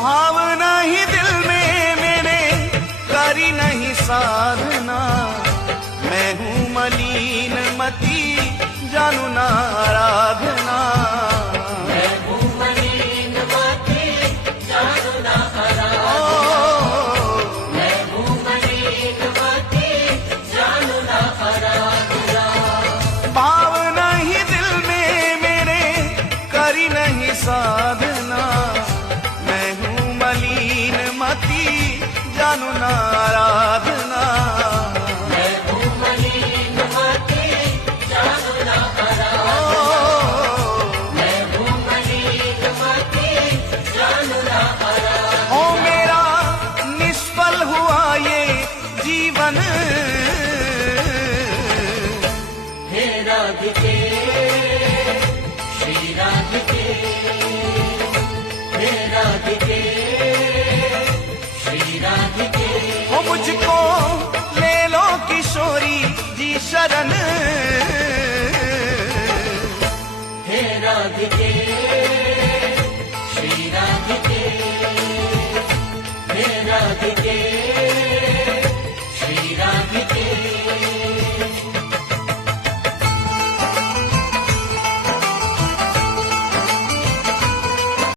भावना ही दिल में मेरे करी नहीं साधना, मैं हूँ मलिन मती जानू ना आराधना।